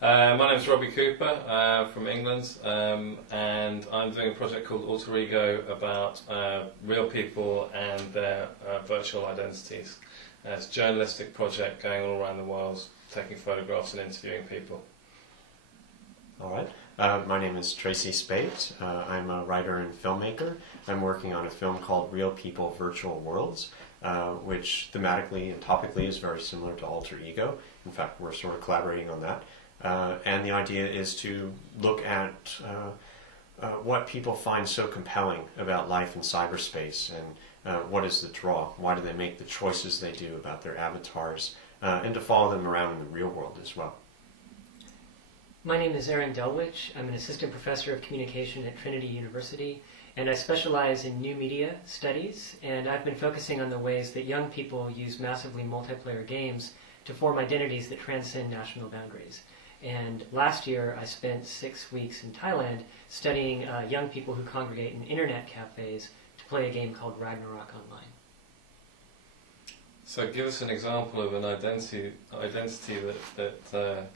My name's Robbie Cooper from England, and I'm doing a project called Alter Ego about real people and their virtual identities. It's a journalistic project going all around the world, taking photographs and interviewing people. All right. My name is Tracy Spaight. I'm a writer and filmmaker. I'm working on a film called Real People, Virtual Worlds, which thematically and topically is very similar to Alter Ego. In fact, we're sort of collaborating on that. And the idea is to look at what people find so compelling about life in cyberspace and what is the draw. Why do they make the choices they do about their avatars, and to follow them around in the real world as well. My name is Delwiche. I'm an assistant professor of communication at Trinity University, and I specialize in new media studies, and I've been focusing on the ways that young people use massively multiplayer games to form identities that transcend national boundaries. And last year I spent 6 weeks in Thailand studying young people who congregate in internet cafes to play a game called Ragnarok Online. So give us an example of an identity that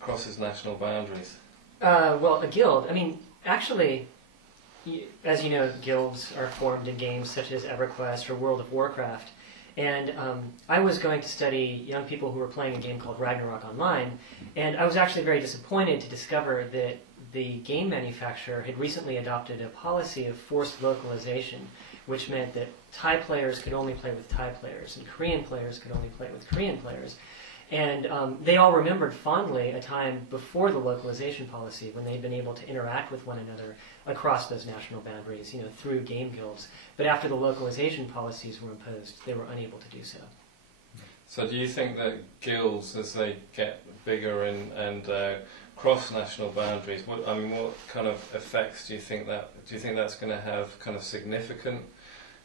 crosses national boundaries. Well, a guild. I mean, actually, as you know, guilds are formed in games such as EverQuest or World of Warcraft. And I was going to study young people who were playing a game called Ragnarok Online, and I was actually very disappointed to discover that the game manufacturer had recently adopted a policy of forced localization, which meant that Thai players could only play with Thai players, and Korean players could only play with Korean players. And they all remembered fondly a time before the localization policy when they'd been able to interact with one another across those national boundaries, you know, through game guilds. But after the localization policies were imposed, they were unable to do so. So do you think that guilds, as they get bigger and cross national boundaries, what kind of effects do you think that's going to have, kind of significant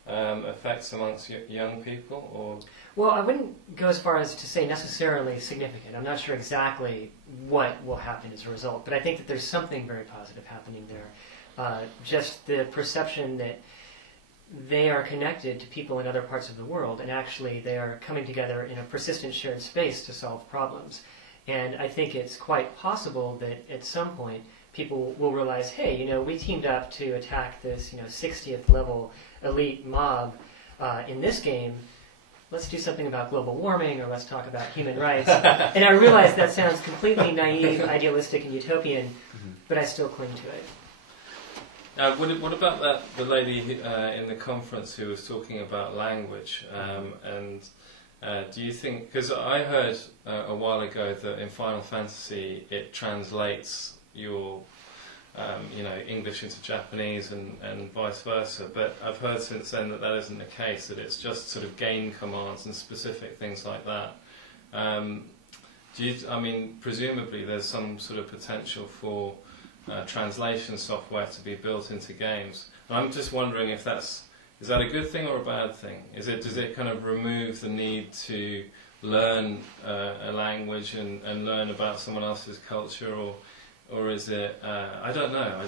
effects amongst young people? Or? Well, I wouldn't go as far as to say necessarily significant. I'm not sure exactly what will happen as a result, but I think that there's something very positive happening there. Just the perception that they are connected to people in other parts of the world, and actually they are coming together in a persistent shared space to solve problems. And I think it's quite possible that at some point people will realize, hey, you know, we teamed up to attack this, 60th level elite mob in this game. Let's do something about global warming, or let's talk about human rights. And I realize that sounds completely naive, idealistic, and utopian, but I still cling to it. What about the lady in the conference who was talking about language? Do you think, because I heard a while ago that in Final Fantasy it translates your English into Japanese and vice versa, but I've heard since then that isn't the case, that it's just sort of game commands and specific things like that. Presumably there's some sort of potential for translation software to be built into games. I'm just wondering if is that a good thing or a bad thing? Does it kind of remove the need to learn a language and learn about someone else's culture, or is it, I don't know,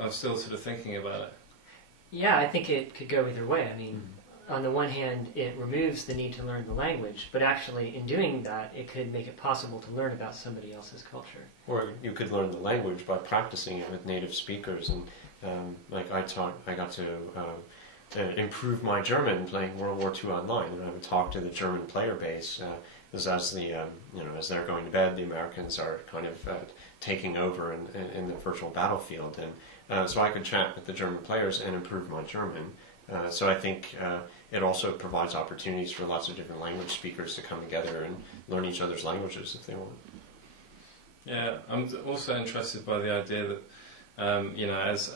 I'm still sort of thinking about it. Yeah, I think it could go either way. I mean, on the one hand, it removes the need to learn the language, but actually in doing that, it could make it possible to learn about somebody else's culture. Or you could learn the language by practicing it with native speakers. And I got to improve my German playing World War II online, and I would talk to the German player base as as they're going to bed, the Americans are kind of taking over in the virtual battlefield, and so I could chat with the German players and improve my German. So I think it also provides opportunities for lots of different language speakers to come together and learn each other's languages if they want. Yeah, I'm also interested by the idea that as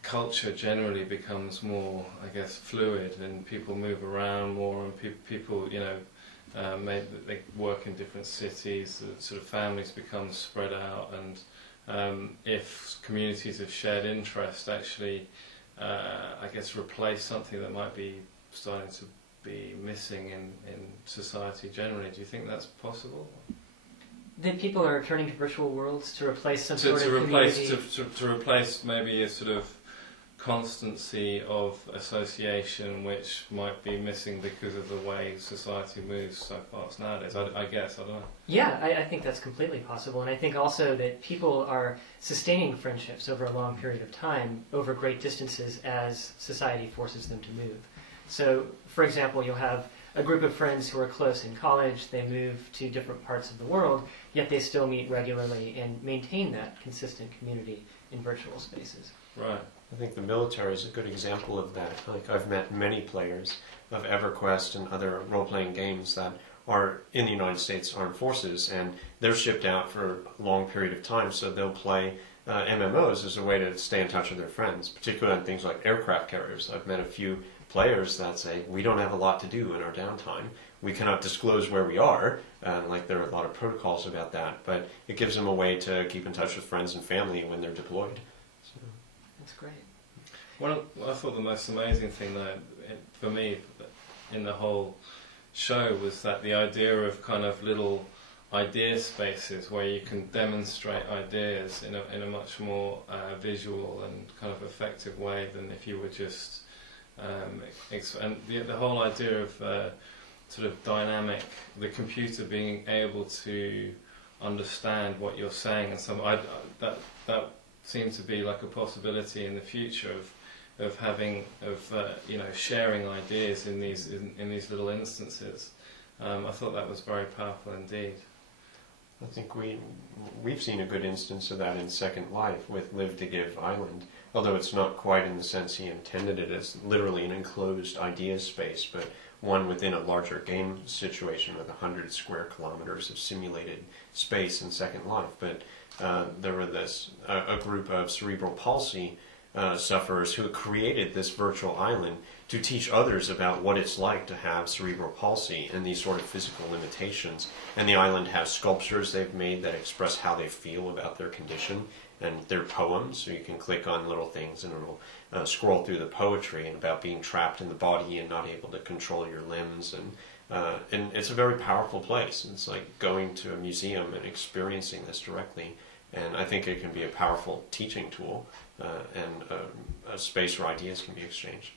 culture generally becomes more, I guess, fluid, and people move around more, and people maybe they work in different cities, the sort of families become spread out, and if communities of shared interest actually, I guess, replace something that might be starting to be missing in society generally. Do you think that's possible? That people are turning to virtual worlds to replace some sort of community? To replace maybe a sort of constancy of association which might be missing because of the way society moves so fast nowadays. I guess, I don't know. Yeah, I think that's completely possible. And I think also that people are sustaining friendships over a long period of time over great distances as society forces them to move. So, for example, you'll have a group of friends who are close in college, they move to different parts of the world, yet they still meet regularly and maintain that consistent community in virtual spaces. Right. I think the military is a good example of that. Like, I've met many players of EverQuest and other role-playing games that are in the United States Armed Forces, and they're shipped out for a long period of time, so they'll play MMOs as a way to stay in touch with their friends, particularly on things like aircraft carriers. I've met a few players that say, we don't have a lot to do in our downtime. We cannot disclose where we are, like there are a lot of protocols about that, but it gives them a way to keep in touch with friends and family when they're deployed. So. That's great. I thought the most amazing thing for me in the whole show was that the idea of kind of little idea spaces where you can demonstrate ideas in a much more visual and kind of effective way than if you were just and the whole idea of sort of dynamic, the computer being able to understand what you're saying, and that seemed to be like a possibility in the future of having sharing ideas in these little instances. I thought that was very powerful indeed. I think we've seen a good instance of that in Second Life with Live to Give Island, although it's not quite in the sense he intended it as literally an enclosed idea space, but one within a larger game situation with 100 square kilometers of simulated space in Second Life. But there were a group of cerebral palsy sufferers who created this virtual island to teach others about what it's like to have cerebral palsy and these sort of physical limitations. And the island has sculptures they've made that express how they feel about their condition, and they're poems, so you can click on little things and it'll scroll through the poetry and about being trapped in the body and not able to control your limbs. And it's a very powerful place. It's like going to a museum and experiencing this directly. And I think it can be a powerful teaching tool and a space where ideas can be exchanged.